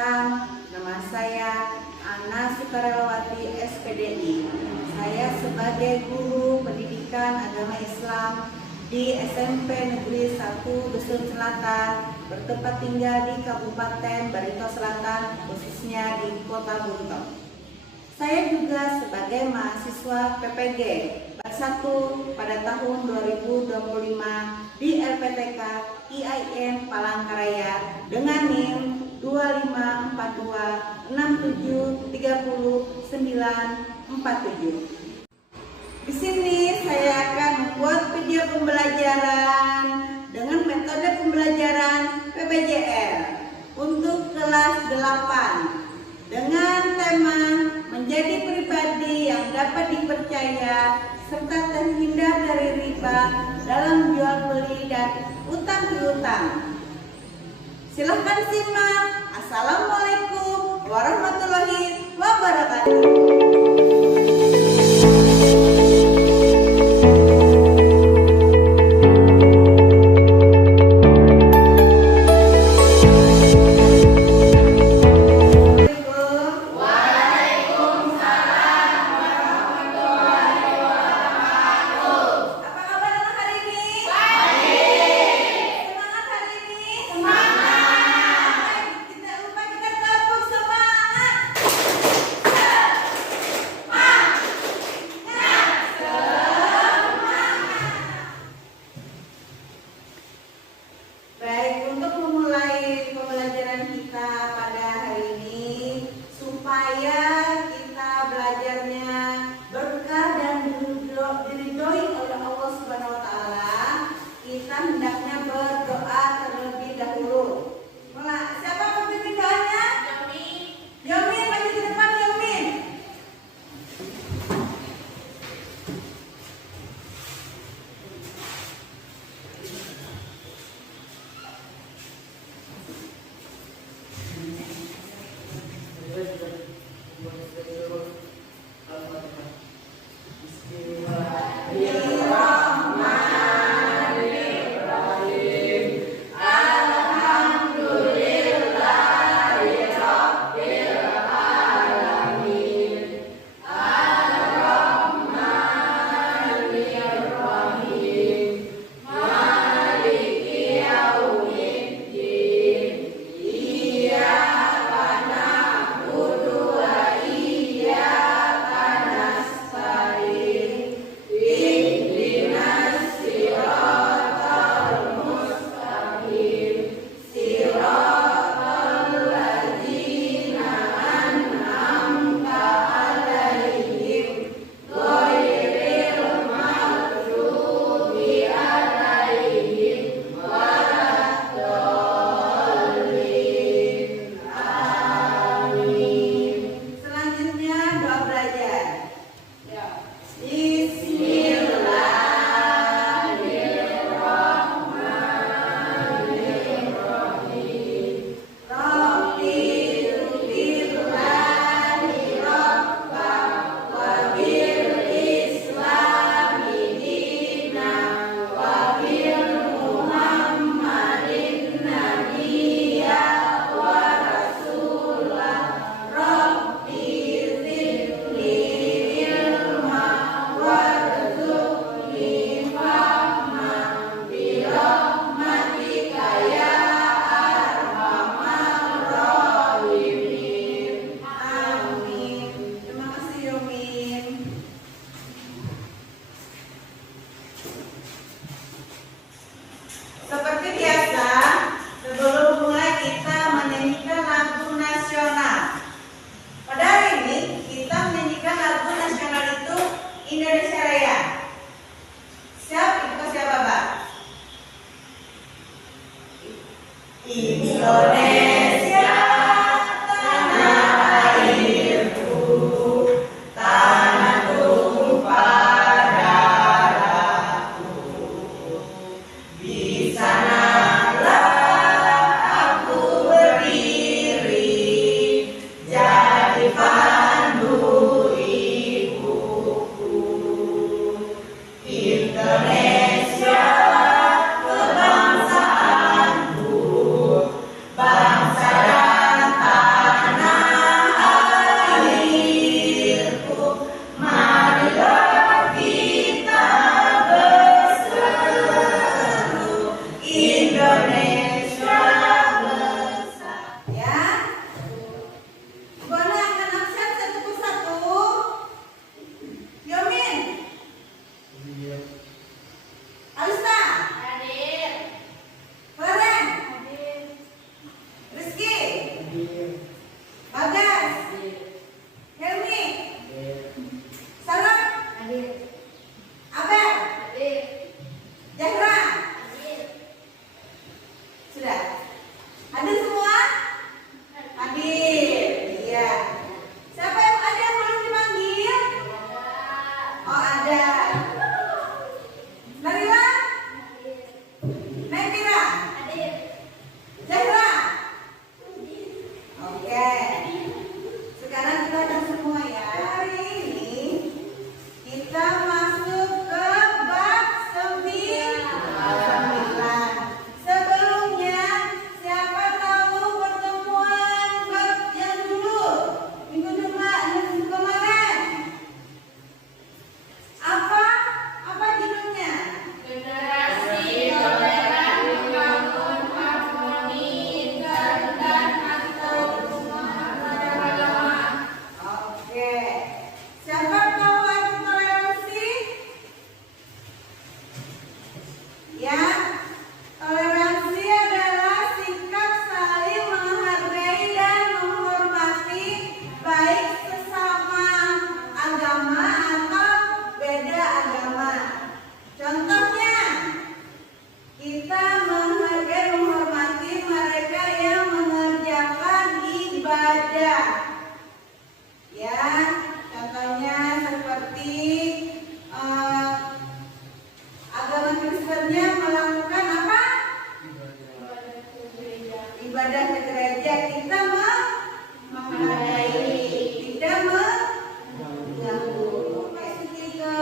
Perkenalkan, nama saya Ana Sukarelawati SPDI. Saya sebagai guru pendidikan agama Islam di SMP Negeri 1 Dusun Selatan, bertempat tinggal di Kabupaten Barito Selatan, khususnya di Kota Buntok. Saya juga sebagai mahasiswa PPG kelas 1 pada tahun 2025 di LPTK IAIN Palangkaraya dengan NIM 254267300947. Di sini saya akan membuat video pembelajaran dengan metode pembelajaran PBJR untuk kelas 8 dengan tema menjadi pribadi yang dapat dipercaya serta terhindar dari riba dalam jual beli dan utang piutang. Silahkan simak. Assalamualaikum warahmatullahi wabarakatuh. Hendaknya berdoa terlebih dahulu. Siapa pemimpin doanya? Yomin, maju ke depan Yomin. Indonesia, tanah airku, tanah tumpah darahku. Di sanalah aku berdiri, jadi pandu ibuku. Indonesia, kebangsaanku, bangsa ibadah ke gereja kita menghargai, tidak mengganggu. Oke, ke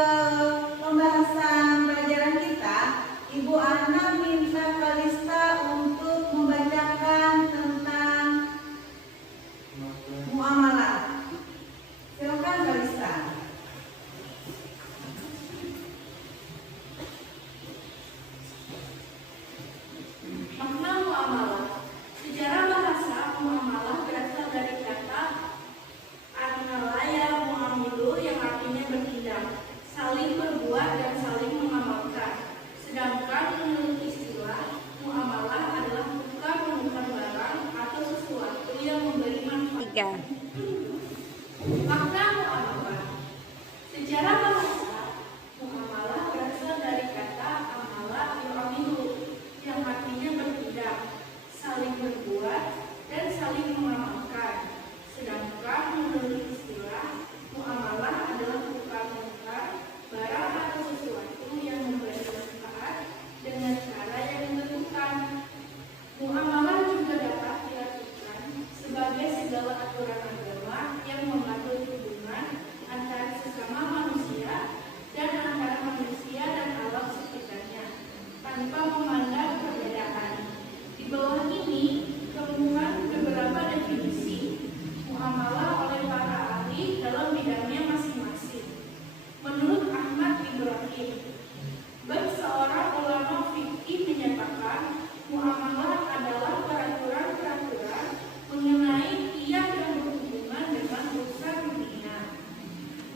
pembahasan pelajaran kita, Ibu Ana minta Kalista untuk membacakan tentang muamalah. Silakan Kalista. Makna muamalah. Secara bahasa, muamalah berasal dari kata an-nalaya muamilu yang artinya bertindak, saling berbuat dan saling mengamalkan. Sedangkan menurut istilah, muamalah adalah tukar-menukar barang atau sesuatu yang memberi manfaat. Makna muamalah. Secara bahasa, muamalah berasal dari kata amala yu'amilu yang artinya bertindak, saling berbuat, dan saling mengamalkan. Sedangkan menurut istilah, muamalah adalah tukar-menukar barang atau sesuatu yang memberi manfaat dengan cara yang ditentukan. Muamalah juga dapat diartikan sebagai segala aturan agama yang mengatur hubungan antara sesama manusia dan antara manusia dan alam sekitarnya, tanpa memandang perbedaan. Di bawah ini termuat beberapa definisi muamalah oleh para ahli dalam bidangnya masing-masing. Menurut Ahmad Ibrahim, seorang ulama fikih menyatakan muamalah adalah peraturan-peraturan mengenai tiap yang berhubungan dengan urusan dunia.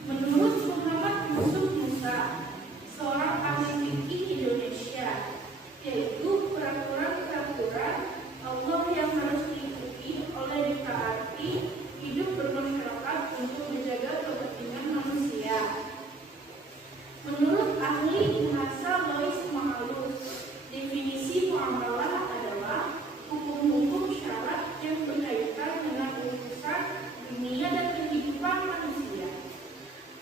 Menurut Muhammad Yusuf Musa, seorang ahli fikih Indonesia, yaitu peraturan-peraturan Allah yang harus diikuti oleh ditaati hidup bermasyarakat untuk menjaga kepentingan manusia. Menurut ahli bahasa Lois Mahalus, definisi muamalah adalah hukum-hukum syarat yang berkaitan dengan urusan dunia dan kehidupan manusia.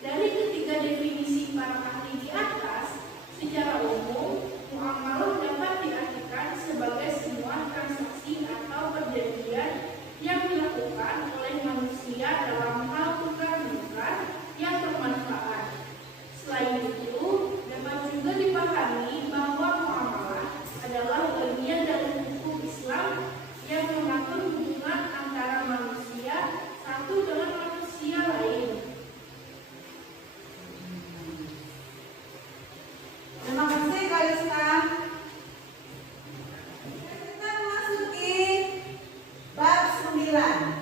Dari ketiga definisi para ahli di atas, secara umum, muamalah dapat diartikan sebagai semua transaksi atau perjanjian yang dilakukan oleh manusia dalam hal tukar-menukar yang bermanfaat. Selain itu, dapat juga dipahami bahwa muamalah adalah bagian dari hukum Islam yang mengatur hubungan antara manusia satu dengan manusia lain. Terima kasih Kalista. Kita memasuki bab 9.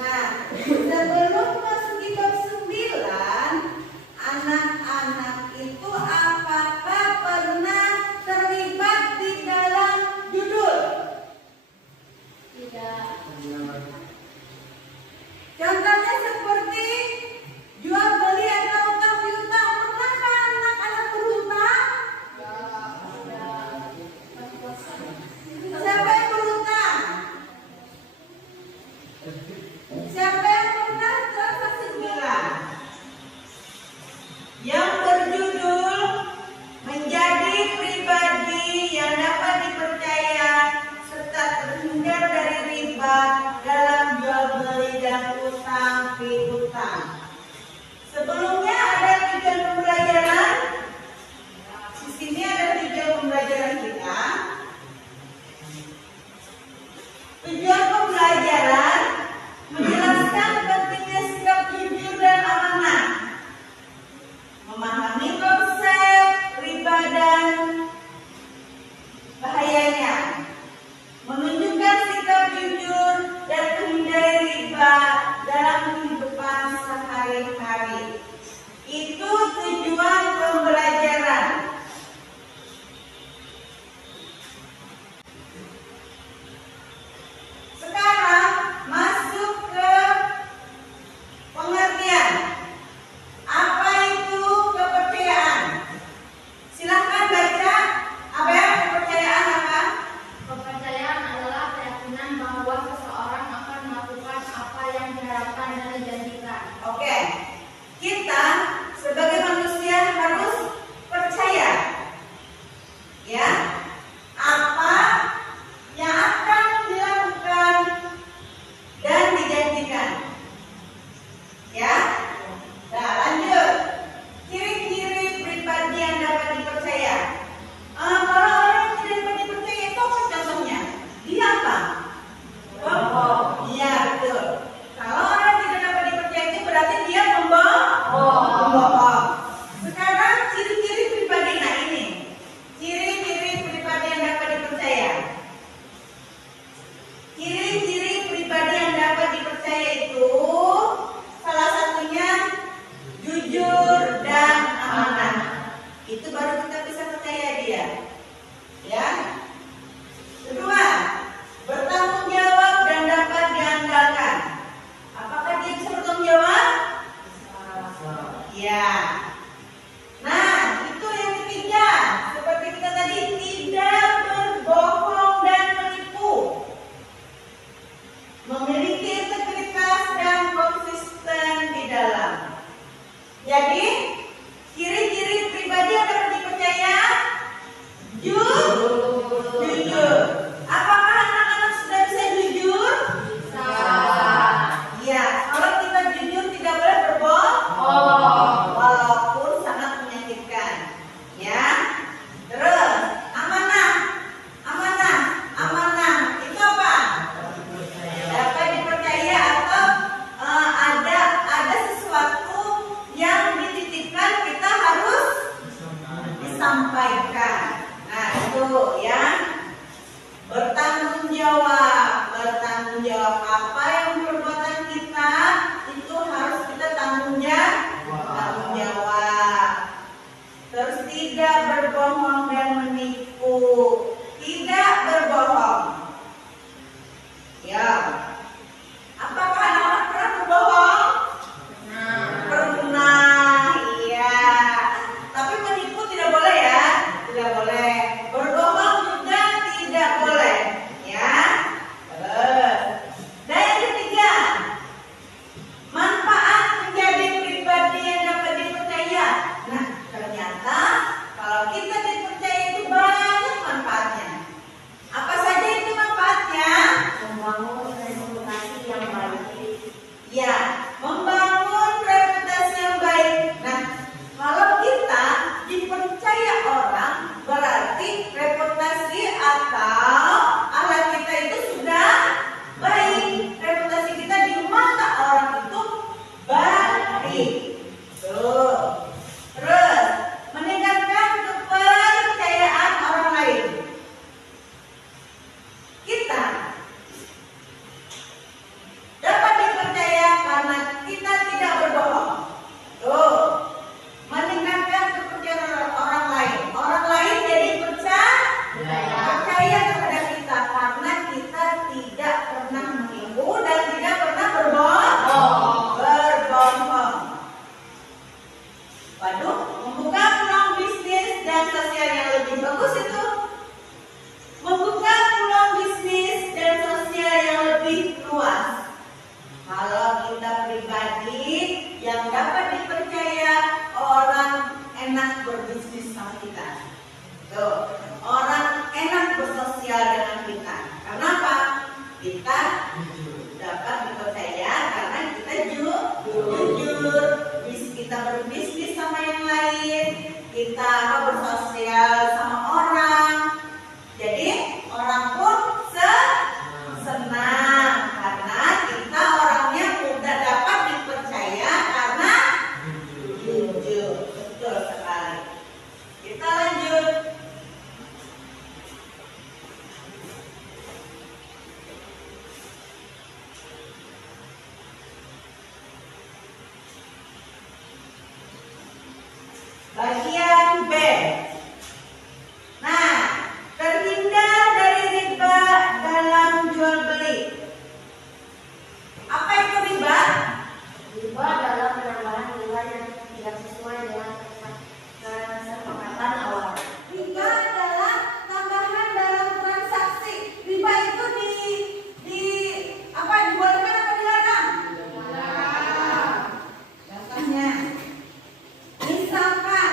Nah, sebelum memasuki bab 9, anak-anak itu apakah pernah terlibat di dalam judul? Tidak. Contohnya seperti jual beli atau utang piutang. Pernahkah anak-anak berutang? Siapa yang berutang? Siapa yang pernah transaksi bilang? Yang berjudul menjadi pribadi yang dapat dipercaya serta terhindar dari riba dalam jual beli dan utang piutang. Sebelumnya ada 3 pembelajaran. Di sini ada 3 pembelajaran kita. Tujuan pembelajaran menjelaskan pentingnya sikap jujur dan amanah, memahami konsep riba dan bahayanya, menunjukkan sikap jujur Kita dapat dipercaya karena kita jujur. Kita berbisnis sama yang lain, kita bersosial sama orang. Jadi orang pun senang karena kita orangnya mudah dapat dipercaya karena jujur. Betul sekali. Kita lanjut. Bagian B. Nah, terhindar dari riba dalam jual beli. Apa itu riba? Riba adalah penambahan nilai yang tidak sesuai dengan kesepakatan awal. Riba adalah tambahan dalam transaksi. Riba itu dibolehkan atau dilarang? Contohnya, misalkan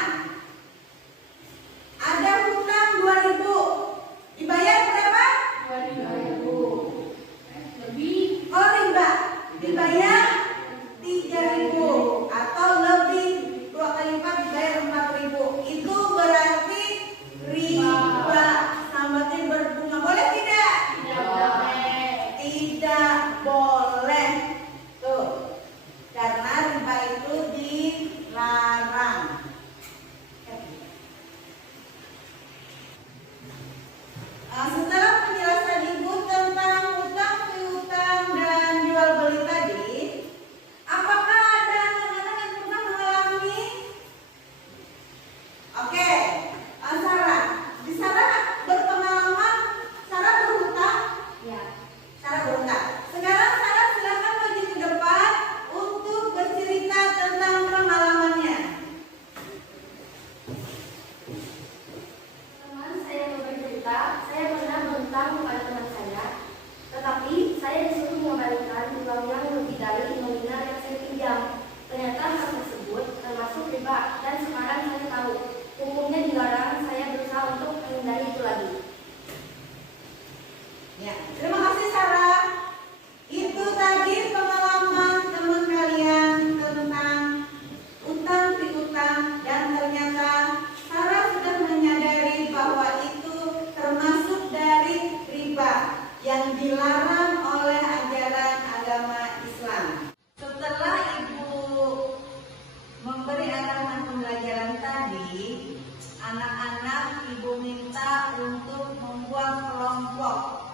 ada hutang 2.000, dibayar berapa? 2.000 lebih. Oh, riba dibayar 3.000 atau lebih 2 kali lipat dibayar 4.000. Itu berarti riba. Sambatnya berbunga. Boleh tidak? Tidak boleh. Tidak boleh. Tuh. Karena riba itu dilarang. Setelah penjelasan Ibu tentang hutang, piutang, dan jual beli tadi, apakah ada anak-anak yang pernah mengalami? Oke, Sarah. Di Sarah berpengalaman, Sarah berhutang? Ya, Sarah berhutang. Sekarang Sarah silakan maju ke depan untuk bercerita tentang pengalamannya. teman saya mau bercerita, saya pernah berhutang kepada teman saya, tetapi saya disuruh mengembalikan uang yang lebih dari nominal yang saya pinjam. Ternyata hal tersebut termasuk riba dan sekarang saya tahu hukumnya dilarang. Saya berusaha untuk menghindari itu lagi. Ya, terima kasih Sarah. Itu tadi pengalaman teman kalian tentang utang piutang, dan ternyata Sarah sudah menyadari bahwa itu termasuk dari riba yang dilarang oleh ajaran agama Islam. Setelah Ibu memberi arahan pembelajaran tadi, anak-anak Ibu minta untuk membuat kelompok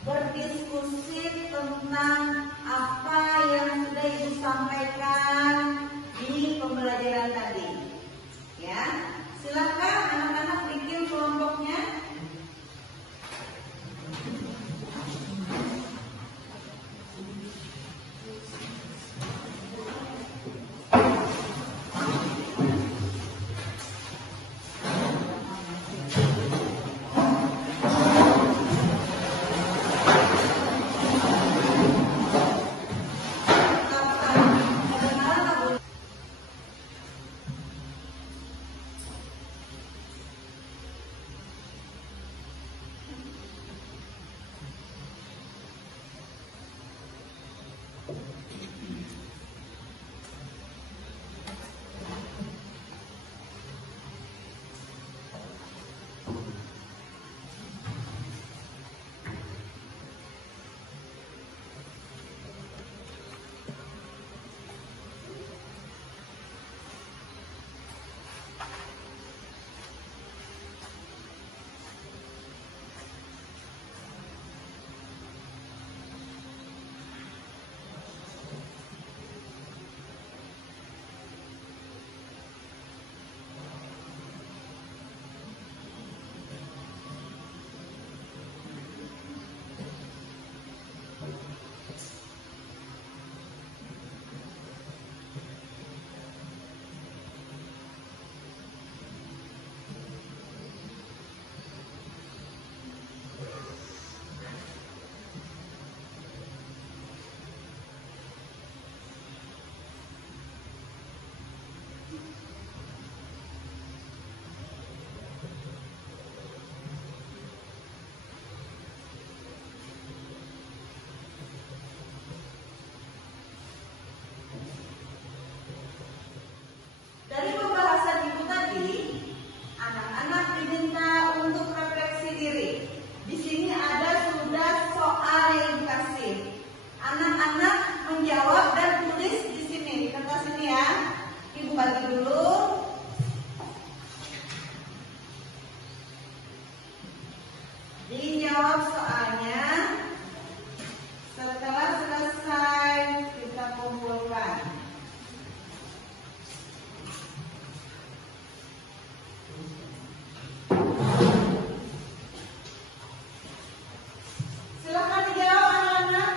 berdiskusi tentang apa yang sudah Ibu sampaikan di pembelajaran tadi. Ya, silakan anak-anak bikin kelompoknya. jawab soalnya. Setelah selesai kita kumpulkan. Silakan dijawab anak-anak.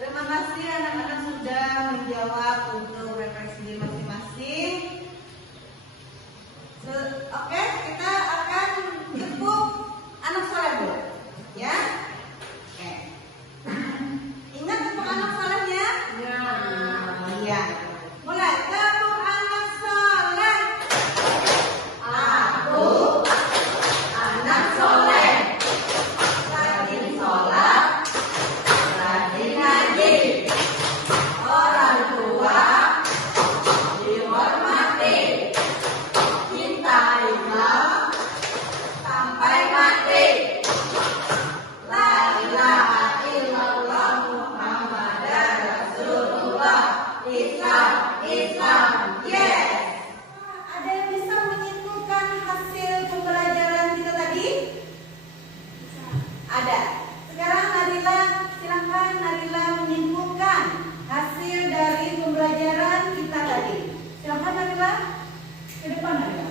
Terima kasih anak-anak sudah menjawab untuk refleksi masing-masing. Oke, kita akan jemput anak soleh dulu, ya. Oke. Ingat jemput anak solehnya? Ya. Iya. Mulai jemput anak soleh. Aku anak soleh. Rajin sholat. Rajin ngaji, orang tua dihormati, cinta Islam sampai mati. La ilaha illallah Muhammadar Rasulullah. Islam, Islam, yes. Ada yang bisa menyimpulkan hasil pembelajaran kita tadi? Ada. Sekarang Narila, silahkan Narila menyimpulkan hasil dari pembelajaran kita tadi. Silahkan Narila, ke depan Narila.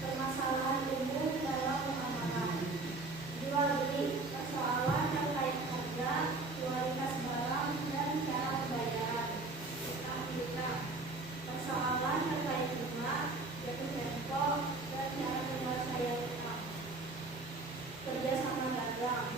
Permasalahan umum dalam muamalah. Jual beli, persoalan terkait harga, kualitas barang, dan cara pembayaran. Utang piutang, persoalan terkait bunga, jatuh tempo, dan cara penyelesaian utang. Kerjasama dagang,